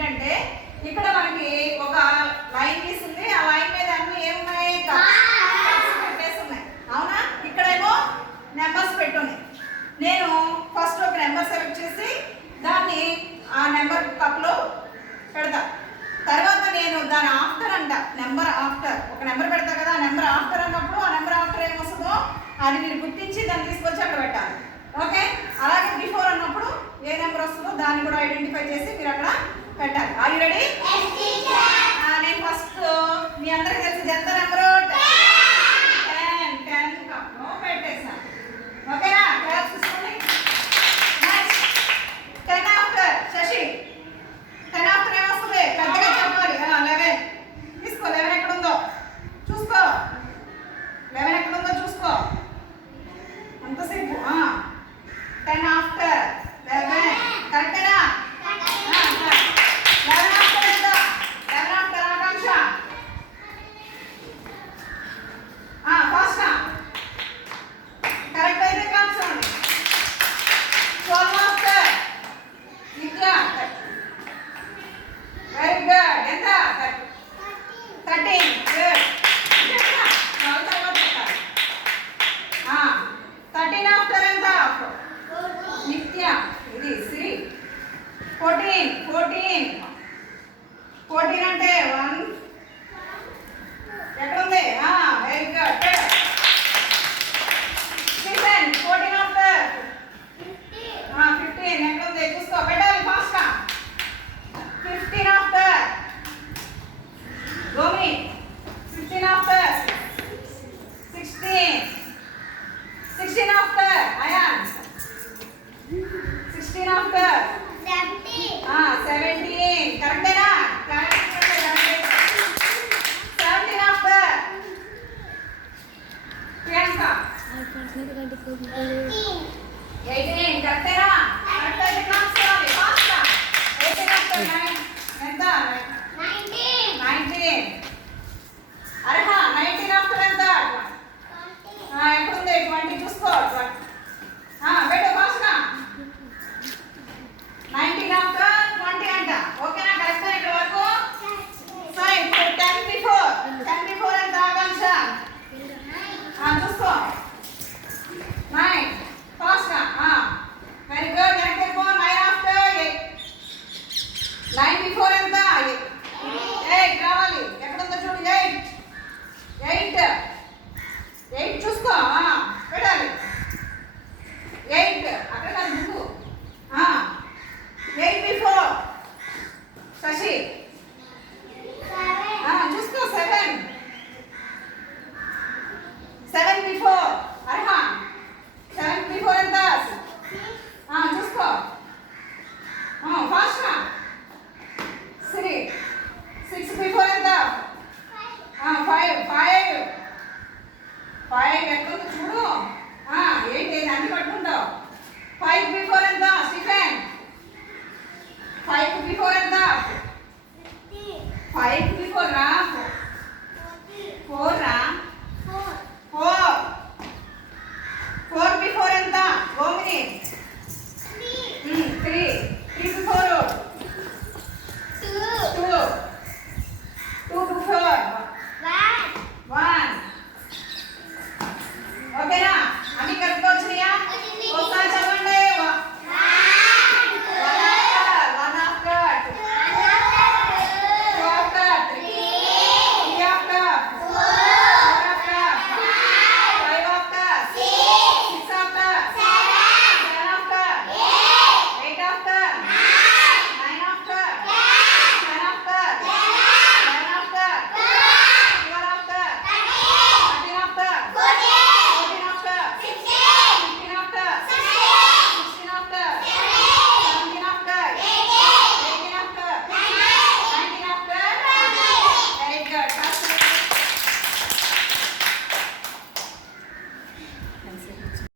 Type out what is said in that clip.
ఏంటంటే ఇక్కడ మనకి ఒక లైన్ గీసింది, ఆ లైన్ మీద అన్ని ఏమున్నాయి పెట్టేసి ఉన్నాయి అవునా. ఇక్కడేమో నెంబర్స్ పెట్టున్నాయి. నేను ఫస్ట్ ఒక నెంబర్ సెలెక్ట్ చేసి దాన్ని ఆ నెంబర్ కప్లో పెడతా. తర్వాత నేను దాని ఆఫ్టర్ అంట, నెంబర్ ఆఫ్టర్ ఒక నెంబర్ పెడతా కదా, ఆ నెంబర్ ఆఫ్టర్ అన్నప్పుడు ఆ నెంబర్ ఆఫ్టర్ ఏమొస్తుందో అది మీరు గుర్తించి దాన్ని తీసుకొచ్చి అక్కడ పెట్టాలి. ఓకే, అలాగే బిఫోర్ అన్నప్పుడు ఏ నెంబర్ వస్తుందో దాన్ని కూడా ఐడెంటిఫై చేసి మీరు అక్కడ పెట్టాలి. Are you ready? నేను ఫస్ట్ మీ అందరికీ తెలిసి జంత నెంబరు 10 కప్లో పెట్టేసాను. ఓకేనా? క్లాస్ తీసుకోండి. నెక్స్ట్ 10 ఆఫ్టర్ శశి 10 ఆఫ్టర్ ఏమొస్తుంది పెద్దగా చెప్పాలి. 11 తీసుకో. 11 ఎక్కడ ఉందో చూసుకో. 11 ఎక్కడ ఉందో చూసుకో. అంతసేపు 10 ఆఫ్టర్ 11 కరెక్టేనా? 11 ఆఫ్టర్ ఎంత? 11 ఆఫ్టర్ ఆకాంక్ష ఫాస్ట్ కరెక్ట్ అయితే క్లాస్ చూడండి. 12 ఆఫ్టర్ నిత్య వెరీ గుడ్. ఎంత? 13 గుడ్. 13 ఆఫ్టర్ ఎంత? నిత్య ఇది శ్రీ 14 అంటే 1 ఎక్కడ ఉంది? Very good. 14 ఆఫ్టర్ 15 ఎక్కడ ఉంది చూసుకో. పెట్టాలి ఫాస్ట్ గా. 15 ఆఫ్టర్ గోమి 15 ఆఫ్టర్ 16 ఆఫ్టర్ అయాన్ 16 ఆఫ్టర్ 17 కరెక్టేనా? 17 ఆఫ్టర్ ప్రియాంక 18 కరెక్టేనా? కరెక్ట్ అయితే క్లాస్ చేయాలి ఫాస్ట్ గా. 18 ఆఫ్టర్ 9 ఎంత? 19 అరే 19 ఆఫ్టర్ ఎంత? ఎక్కడుంది? 20 చూసుకో. పెట్టు ఫాస్ట్ గా. 19 ఆఫ్టర్ 20 అంట. ఓకేనా? కరెక్ట్ ఇక్కడ వరకు. సో ఇప్పుడు 10 బిఫోర్ ఎంత ఆకాంక్ష చూసుకో. 9 ఫాస్ట్ గా. Very good. కరెక్ట్ అయిపో. 9 ఆఫ్టర్ 8 9 బిఫోర్ ఎంత? 8 రావాలి. ఎక్కడుందో చూడు. 8 చూసుకో. పెట్టాలి 8 అక్కడ కాదు ముందు. 8 బిఫోర్